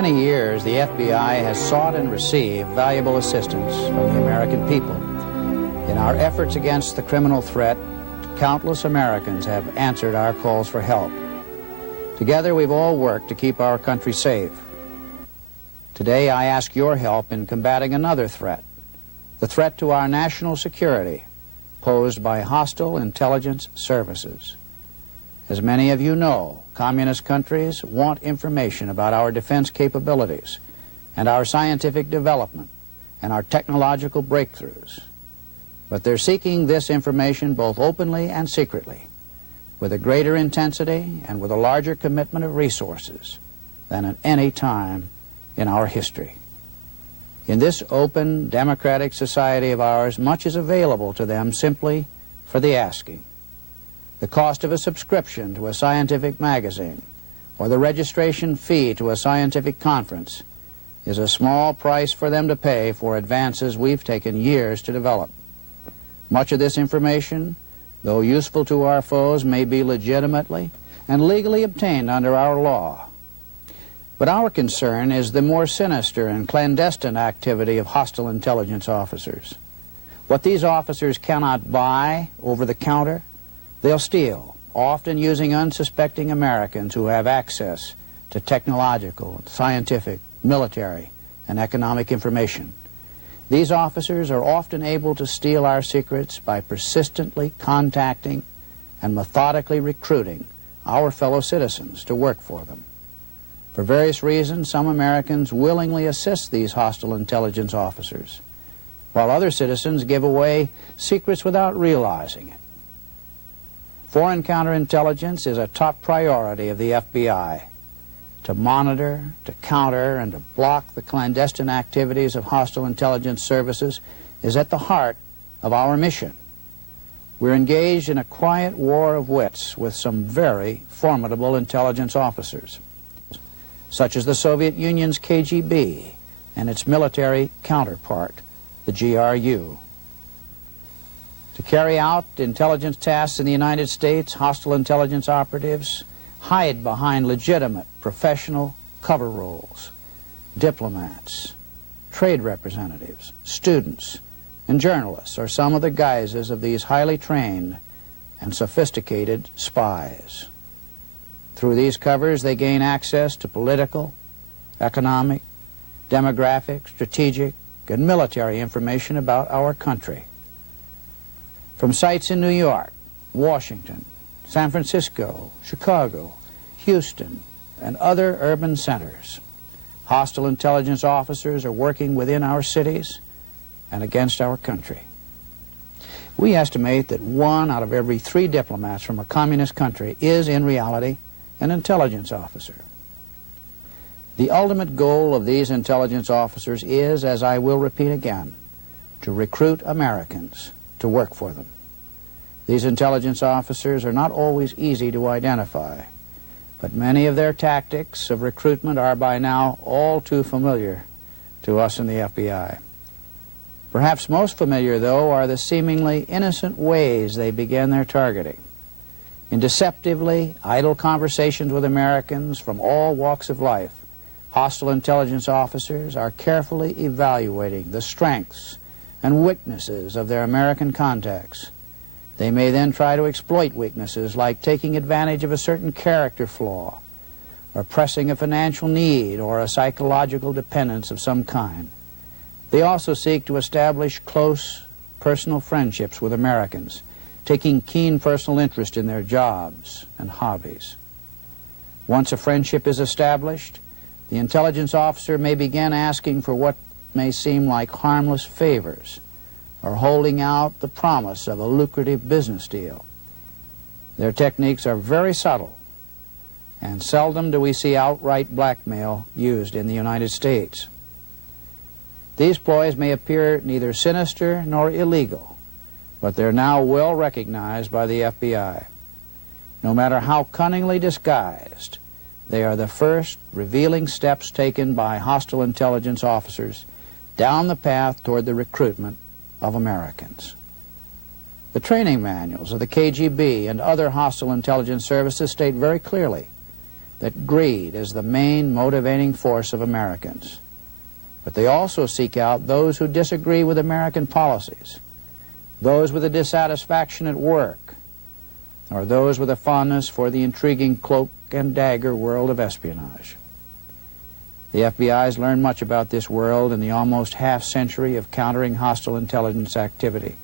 many years, the FBI has sought and received valuable assistance from the American people. In our efforts against the criminal threat, countless Americans have answered our calls for help. Together, we've all worked to keep our country safe. Today, I ask your help in combating another threat, the threat to our national security posed by hostile intelligence services. As many of you know, communist countries want information about our defense capabilities and our scientific development and our technological breakthroughs. But they're seeking this information both openly and secretly, with a greater intensity and with a larger commitment of resources than at any time in our history. In this open, democratic society of ours, much is available to them simply for the asking. The cost of a subscription to a scientific magazine or the registration fee to a scientific conference is a small price for them to pay for advances we've taken years to develop. Much of this information, though useful to our foes, may be legitimately and legally obtained under our law. But our concern is the more sinister and clandestine activity of hostile intelligence officers. What these officers cannot buy over the counter, they'll steal, often using unsuspecting Americans who have access to technological, scientific, military, and economic information. These officers are often able to steal our secrets by persistently contacting and methodically recruiting our fellow citizens to work for them. For various reasons, some Americans willingly assist these hostile intelligence officers, while other citizens give away secrets without realizing it. Foreign counterintelligence is a top priority of the FBI. To monitor, to counter, and to block the clandestine activities of hostile intelligence services is at the heart of our mission. We're engaged in a quiet war of wits with some very formidable intelligence officers, such as the Soviet Union's KGB and its military counterpart, the GRU. To carry out intelligence tasks in the United States, hostile intelligence operatives hide behind legitimate professional cover roles. Diplomats, trade representatives, students, and journalists are some of the guises of these highly trained and sophisticated spies. Through these covers, they gain access to political, economic, demographic, strategic, and military information about our country. From sites in New York, Washington, San Francisco, Chicago, Houston, and other urban centers, hostile intelligence officers are working within our cities and against our country. We estimate that 1 out of every 3 diplomats from a communist country is, in reality, an intelligence officer. The ultimate goal of these intelligence officers is, as I will repeat again, to recruit Americans to work for them. These intelligence officers are not always easy to identify, but many of their tactics of recruitment are by now all too familiar to us in the FBI. Perhaps most familiar, though, are the seemingly innocent ways they begin their targeting. In deceptively idle conversations with Americans from all walks of life, hostile intelligence officers are carefully evaluating the strengths and weaknesses of their American contacts. They may then try to exploit weaknesses like taking advantage of a certain character flaw, or pressing a financial need or a psychological dependence of some kind. They also seek to establish close personal friendships with Americans, taking keen personal interest in their jobs and hobbies. Once a friendship is established, the intelligence officer may begin asking for what may seem like harmless favors, or holding out the promise of a lucrative business deal. Their techniques are very subtle, and seldom do we see outright blackmail used in the United States. These ploys may appear neither sinister nor illegal, but they're now well recognized by the FBI. No matter how cunningly disguised, they are the first revealing steps taken by hostile intelligence officers down the path toward the recruitment of Americans. The training manuals of the KGB and other hostile intelligence services state very clearly that greed is the main motivating force of Americans. But they also seek out those who disagree with American policies, those with a dissatisfaction at work, or those with a fondness for the intriguing cloak and dagger world of espionage. The FBI has learned much about this world in the almost half-century of countering hostile intelligence activity.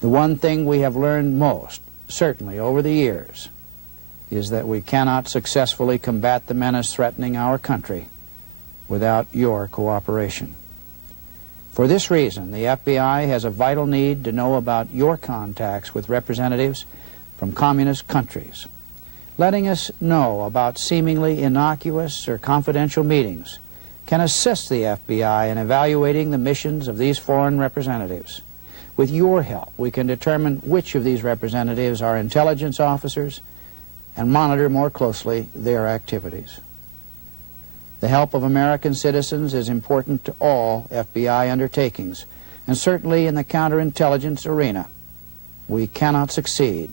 The one thing we have learned most, certainly over the years, is that we cannot successfully combat the menace threatening our country without your cooperation. For this reason, the FBI has a vital need to know about your contacts with representatives from communist countries. Letting us know about seemingly innocuous or confidential meetings can assist the FBI in evaluating the missions of these foreign representatives. With your help, we can determine which of these representatives are intelligence officers and monitor more closely their activities. The help of American citizens is important to all FBI undertakings, and certainly in the counterintelligence arena. We cannot succeed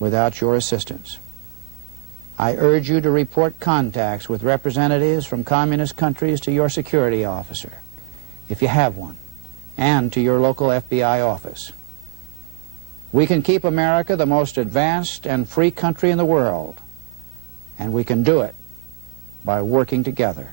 without your assistance. I urge you to report contacts with representatives from communist countries to your security officer, if you have one, and to your local FBI office. We can keep America the most advanced and free country in the world, and we can do it by working together.